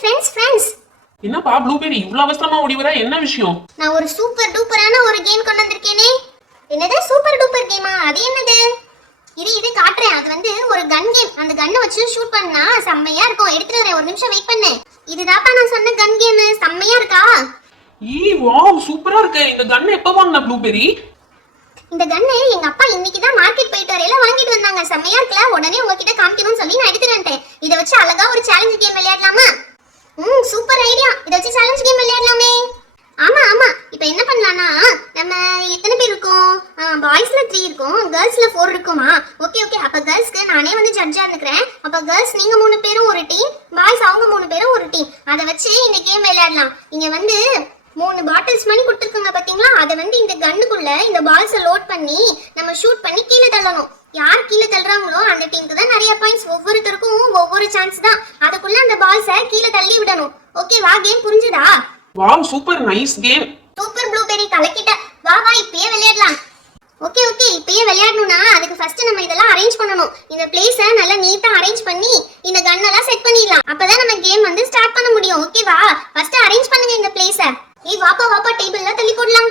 Friends என்னப்பா blueberry இவ்ளோ அவசரமா ஓடி வர? என்ன விஷயம்? நான் ஒரு சூப்பர் டூப்பரான ஒரு கேம் கொண்டு வந்திருக்கேனே. என்னது சூப்பர் டூப்பர் கேமா? அது என்னது? இது காட்டுறேன். அது வந்து ஒரு கன் கேம். அந்த கன்னை வச்சு ஷூட் பண்ணா செம்மையா இருக்கும். எடுத்துட்டு வரேன், ஒரு நிமிஷம் வெயிட் பண்ணு. இதுதான்ப்பா நான் சொன்ன கன் கேம். செம்மையா இருக்கா? வாவ் சூப்பரா இருக்கு. இந்த கன் எப்ப வாங்குன ப்ளூபெரி? இந்த கன்னை எங்க அப்பா இன்னைக்கு தான் மார்க்கெட் போயிட்டு வரையில வாங்கிட்டு வந்தாங்க. செம்மையா இருக்கல? உடனே உங்ககிட்ட காமிக்கணும்னு சொல்லி நான் எடுத்துட்டு வந்துட்டேன். இதை வச்சு அழகா ஒரு சேலஞ்ச் கேம் விளையாடலாமா? Super idea. இத வச்சு சேலஞ்ச் கேம் விளையாடலாமே. ஆமா இப்போ என்ன பண்ணலாம்னா, நம்ம எத்தனை பேர் இருக்கோம்? பாய்ஸ்ல 3 இருக்கும், गर्ल्सல 4 இருக்குமா? ஓகே அப்ப गर्ल्ஸ்க்கு நானே வந்து ஜட்ஜா இருந்துக்கிறேன். அப்ப गर्ल्ஸ் நீங்க 3 பேரும் ஒரு டீம், பாய்ஸ் அவங்க 3 பேரும் ஒரு டீம். அத வச்சு இந்த கேம் விளையாடலாம். இங்க வந்து 3 பாட்டில்ஸ் மணி கொடுத்துருக்காங்க பாத்தீங்களா? அதை வந்து இந்த கன்னுக்குள்ள இந்த பால்ஸை லோட் பண்ணி நம்ம ஷூட் பண்ணி கீழே தள்ளணும். யார் கீழே தள்ளுறாங்களோ அந்த டீமுக்கு தான் நிறைய பாயிண்ட்ஸ். ஒவ்வொருத்தருக்கும் ஒவ்வொரு சான்ஸ் தான். அதுக்குள்ள அந்த பால்ஸை கீழே தள்ளி விடணும். ஓகேவா? கேம் புரிஞ்சுதா? Wow super nice game. Super blueberry கலக்கிட்ட. வா இப்பயே விளையாடலாம். ஓகே இப்பயே விளையாடணும்னா அதுக்கு ஃபர்ஸ்ட் நம்ம இதெல்லாம் அரேஞ்ச் பண்ணணும். இந்த பிளேஸை நல்லா நீட்டா அரேஞ்ச் பண்ணி இந்த கன்னெல்லாம் செட் பண்ணிடலாம். அப்பதான் நம்ம கேம் வந்து ஸ்டார்ட் பண்ண முடியும். ஓகேவா? ஃபர்ஸ்ட் அரேஞ்ச் பண்ணுங்க இந்த பிளேஸை. வாப்பா டேபிள்ல தள்ளி போடலாம்.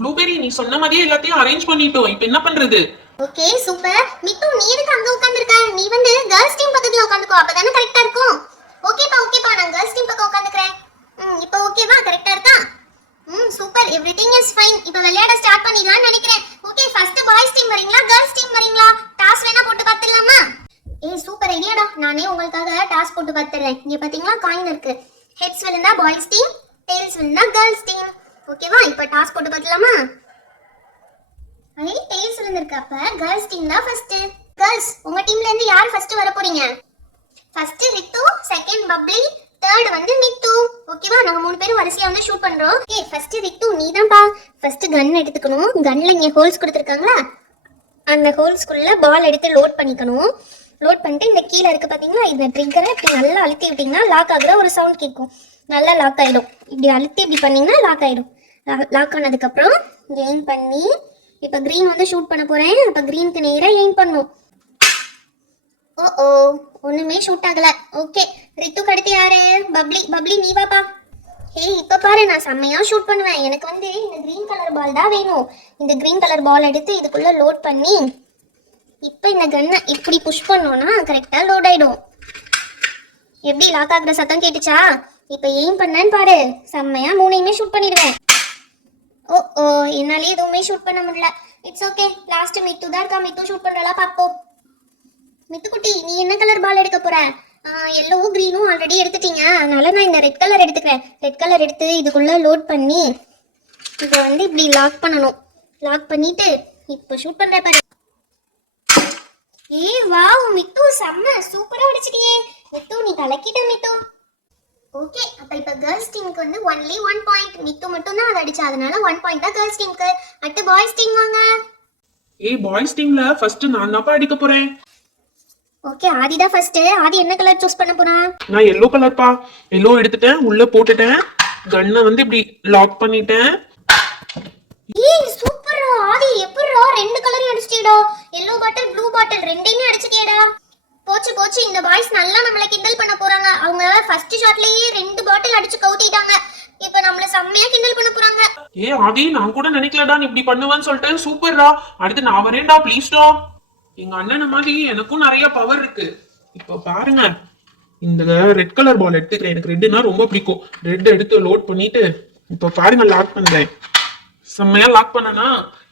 ப்ளூபெரி நீ சொன்ன மாதிரியே எல்லாத்தையும் அரேஞ்ச் பண்ணிட்டோம். இப்போ என்ன பண்றது? Okay super. மித்து நீ எதுக்கு அங்க உட்கார்ந்திருக்க? நீ வந்து गर्ल्स டீம் பக்கத்துல உட்கார்ந்துக்கோ. அப்பதானே கரெக்ட்டா இருக்கும். ஓகேப்பா நான் गर्ल्स டீம் பக்கம் உட்கார்ந்துக்கறேன். இப்போ ஓகேவா? கரெக்ட்டா இருக்கா? சூப்பர். Everything is fine. இப்போ விளையாட ஸ்டார்ட் பண்ணிடலாம்னு நினைக்கிறேன். ஓகே ஃபர்ஸ்ட் பாய்ஸ் டீம் வரீங்களா गर्ल्स டீம் வரீங்களா? டாஸ் வேணா போட்டு பார்த்துடலாமா? சூப்பர் ஐடியாடா. நானே உங்களுக்காக டாஸ் போட்டு பார்த்துறேன். இங்க பாத்தீங்களா காயின் இருக்கு. ஹெட்ஸ் விழுந்தா பாய்ஸ் டீம், டெயில்ஸ் விழுந்தா गर्ल्स டீம். ஓகேவா? இப்போ டாஸ் போட்டு பார்த்துடலாமா? டெயில்ஸ் விழுந்திருக்கு. அப்ப गर्ल्स டீம் தான் ஃபர்ஸ்ட். गर्ल्स உங்க டீம்ல இருந்து யார் ஃபர்ஸ்ட் வர போறீங்க? ஃபர்ஸ்ட் ரித்து, செகண்ட் பப்ளி, தேர்ட் வந்து மித்து. ஓகேவா? நாங்க 3 பேரும் வரிசையா வந்து ஷூட் பண்றோம். ஃபர்ஸ்ட் ரித்து நீதான்ப்பா. ஃபர்ஸ்ட் கன் எடுத்துக்கணும். கன்ல இங்க ஹோல்ஸ் கொடுத்திருக்காங்களா? அந்த ஹோல்ஸ்க்குள்ள பால் எடுத்து லோட் பண்ணிக்கணும். லோட் பண்ணிட்டு இந்த கீழே இருக்கு பாத்தீங்களா? இந்த ட்ரிக்கரை இப்படி நல்லா அழுத்தி விட்டீங்கன்னா லாக் ஆகுற ஒரு சவுண்ட் கேட்கும். நல்லா லாக் ஆயிடும். இப்படி அழுத்தி இப்படி பண்ணீங்கன்னா லாக் ஆயிடும். லாக் ஆனதுக்கு அப்புறம் எய்ம் பண்ணி இப்ப கிரீன் வந்து ஷூட் பண்ண போறேன். அப்ப கிரீனுக்கு நேரா எய்ம் பண்ணும். ஒண்ணுமே ஷூட் ஆகல. ஓகே ரித்துக்கு அடுத்து யாரு? பப்ளி நீ வாப்பா. இப்ப பாரு நான் செம்மையா ஷூட் பண்ணுவேன். எனக்கு வந்து இந்த கிரீன் கலர் பால் தான் வேணும். இந்த கிரீன் கலர் பால் எடுத்து இதுக்குள்ள லோட் பண்ணி இப்ப இந்த கன்னை இப்படி புஷ் பண்ணோம்னா கரெக்டா லோட் ஆயிடும். எப்படி லாக் ஆகுற சத்தம் கேட்டுச்சா? இப்ப எய்ம் பண்ணேன்னு பாரு, செம்மையா 3யுமே ஷூட் பண்ணிடுவேன். என்னாலே எதுவுமே ஷூட் பண்ண முடியல. It's okay. லாஸ்ட் மித்து தான் இருக்கா. மித்து ஷூட் பண்றலா பாப்போம். மித்து குட்டி நீ என்ன கலர் பால் எடுக்க போற? எல்லோவும் கிரீனும் ஆல்ரெடி எடுத்துட்டீங்க. அதனால நான் இந்த ரெட் கலர் எடுத்துக்கிறேன். ரெட் கலர் எடுத்து இதுக்குள்ள லோட் பண்ணி இதை வந்து இப்படி லாக் பண்ணணும். லாக் பண்ணிட்டு இப்போ ஷூட் பண்ற பாரு. வாவ் மித்து செம்ம சூப்பரா அடிச்சிட்டியே. மித்து நீ கலக்கிட்ட மித்து. ஓகே அப்ப இப்ப गर्ल्स டீமுக்கு வந்து only 1 பாயிண்ட். மித்து மட்டும் தான் அத அடிச்சா. அதனால 1 பாயிண்ட் தான் गर्ल्स டீமுக்கு. அடுத்து பாய்ஸ் டீம் வாங்க. பாய்ஸ் டீம்ல ஃபர்ஸ்ட் நான் தான் அடிக்க போறேன். ஓகே ஆதி தான் ஃபர்ஸ்ட். ஆதி என்ன கலர் சூஸ் பண்ண போறான்? நான் yellow கலர்ப்பா. yellow எடுத்துட்டேன், உள்ள போட்டுட்டேன். கன்னை வந்து இப்படி லாக் பண்ணிட்டேன். சூப்பர் ஆதி. எப்பறா 2 கலரையும் அடிச்சிட்டேடா. yellow பாட்டில் ப்ளூ பாட்டில் ரெண்டையுமே அடிச்சிட்டேடா. போச்சு இந்த பாய்ஸ் நல்லா நம்மள கிண்டல் பண்ண போறாங்க. அவங்க ஃபர்ஸ்ட் ஷாட்லயே 2 பாட்டில் அடிச்சு கவுத்திட்டாங்க. இப்போ நம்மள செம்மையா கிண்டல் பண்ண போறாங்க. ஆதி நான் கூட நினைக்கலடா நீ இப்படி பண்ணுவேன்னு சொல்லிட்டு. சூப்பர்டா. அடுத்து நான் வரேன்டா ப்ளீஸ்டா. எங்க அண்ணன மாதிரி எனக்கும் நிறைய பவர் இருக்கு. இப்ப பாருங்க இந்த ரெட் கலர் பால் எடுத்துக்கிறேன். எனக்கு ரெட்னா ரொம்ப பிடிக்கும். ரெட் எடுத்து லோட் பண்ணிட்டு இப்ப பாருங்க லாக் பண்றேன். செம்மையா லாக் பண்ணனா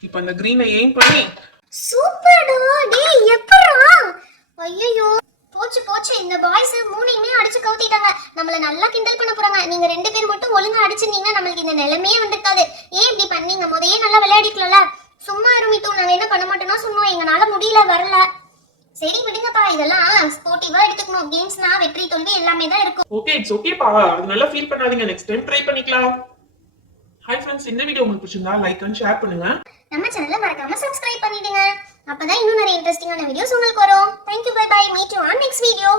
இப்ப அந்த கிரீனை எய்ம் பண்ணி சூப்பர்டா. டேய் எப்பறா? ஐயோ போச்சு இந்த பாய்ஸ் 3யுமே அடிச்சு கவுத்திட்டாங்க. நம்மள நல்லா கிண்டல் பண்ண போறாங்க. நீங்க 2 பேர் மட்டும் ஒழுங்கா அடிச்சிருந்தீங்கன்னா நமக்கு இந்த நிலைமையே வந்திருக்காது. இப்படி பண்ணீங்க? முதல்ல நல்லா விளையாடிக்கலாம்ல. சும்மா இருமிட்டு நாங்க என்ன பண்ண மாட்டோம்னா சொன்னோம். எங்கனால முடியல வரல. சரி விடுங்கப்பா. இதெல்லாம் ஸ்போர்ட்டிவா எடுத்துக்கணும். கேம்ஸ்னா வெற்றி தோல்வி எல்லாமே தான் இருக்கும். ஓகே இட்ஸ் ஓகேப்பா. அதனால ஃபீல் பண்ணாதீங்க. நெக்ஸ்ட் டைம் ட்ரை பண்ணிக்கலாம். ஹாய் ஃப்ரெண்ட்ஸ், இந்த வீடியோ உங்களுக்கு பிடிச்சிருந்தா லைக் அண்ட் ஷேர் பண்ணுங்க. நம்ம சேனலை மறக்காம சப்ஸ்கிரைப் பண்ணிடுங்க. அப்பதான் இன்னும் நிறைய இன்ட்ரெஸ்டிங்கான வீடியோஸ் உங்களுக்கு வரும். Thank you. Bye. Meet you on next video.